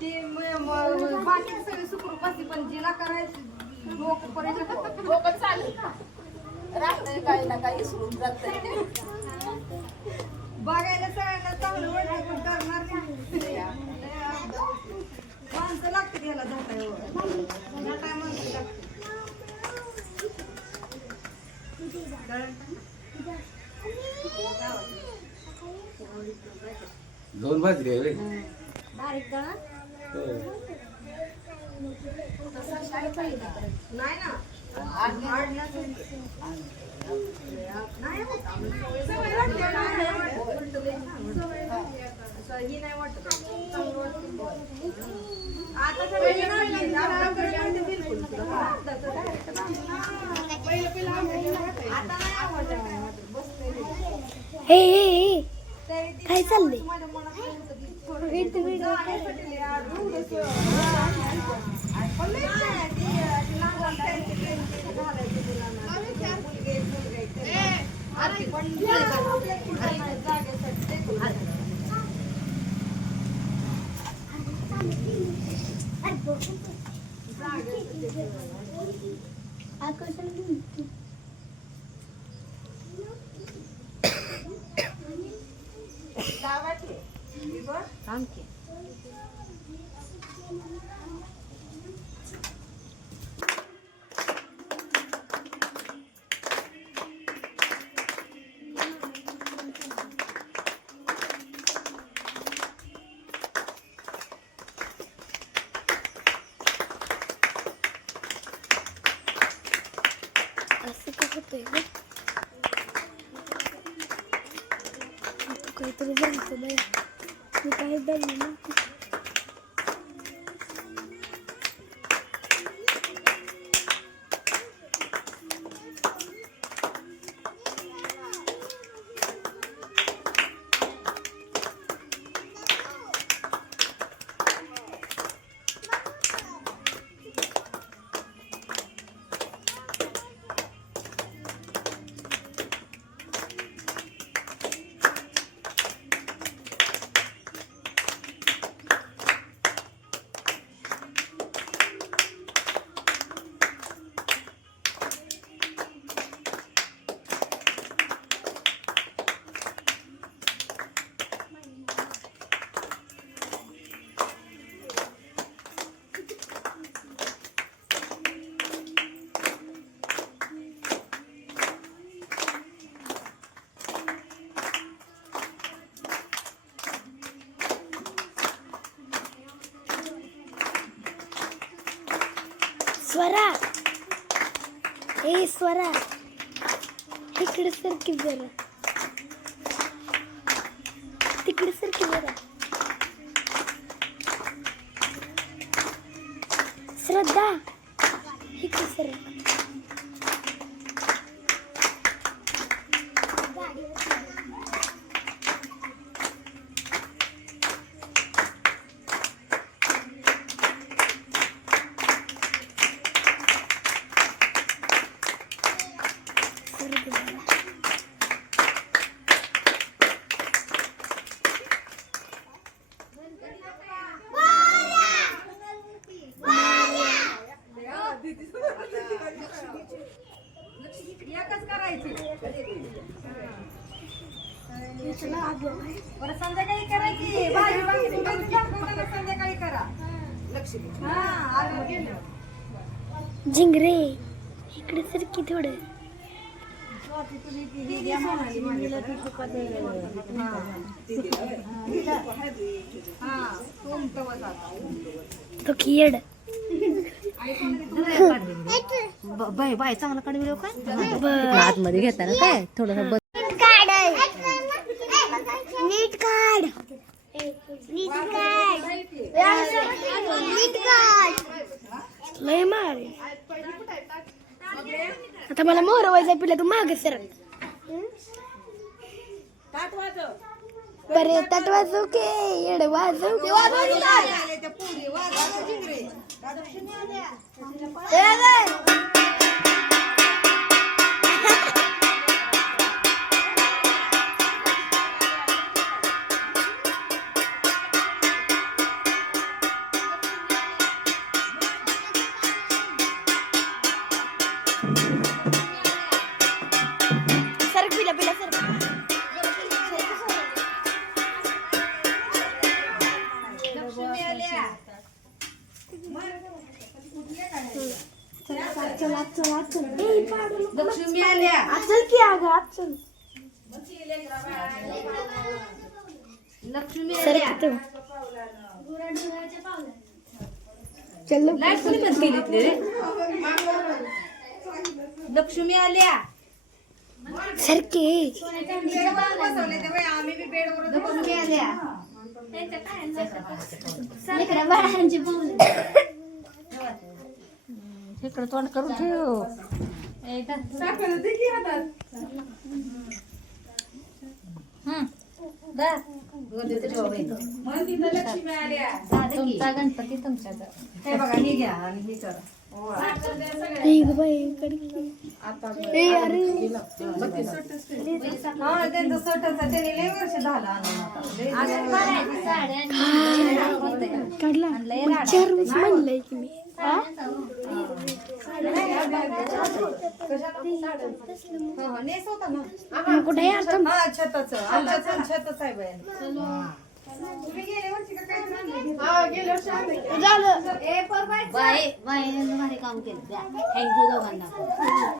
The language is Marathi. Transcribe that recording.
ती बाकी सगळी सुखरूप असते पण जिला करायची लोक पर्यंत डोकं चालेल. ना राहतंय काही ना काही जातंय. बघायला सगळ्यांना चांगलं वाटतं पण करणार नाही. माणसं लागते याला झटाय झटाय माणसं दोन? बारीक दळा नाही ना. वाटत. असं ही आता करत नाही बिलकुल. आताचं काय? आता नाही. आवडत. काय चाललंय माझ्या मनात काय होतं ती थोडं जाण्यासाठी लय आडून स्वरा ए स्वरा इकडे सरकी जरा. तिकडे सरकी जरा. श्रद्धा. इकडे सर एकच करायची बरं संध्याकाळी करायची भाजी भाकरी दाखवताना संध्याकाळी करा. लक्ष्मी हा आलं. गेलं. झिंगरे इकडे सरकी थोडं. हा तुमचं तो बाय बाय चांगला काढ व्हिडिओ काय बर. आतमध्ये घेताना काय? थोडस लय मार. आता मला मोर वाजाय पिला तू माग सर. बरे तट वाजव के येड वाजव के. चल लक्ष्मी सर किती चल लाइट कोणी बंद केली इथली रे? लक्ष्मी आल्या. सर के लक्ष्मी आल्या. इकडे तोंड करून ठेव. हम्म. तुमचा गणपती तुमच्या हे बघा हे घ्या आणि हे करा हा त्यांचं स्वतःच त्यांनी लय वर्ष झालं आणून आता. लय काढला चार म्हणलंय की मी हा? हो, हो, कुठे हा छताचं. आमच्या पण छतच आहे? झालं बाई बाई भारी काम केलं. थँक्यू दोघांना.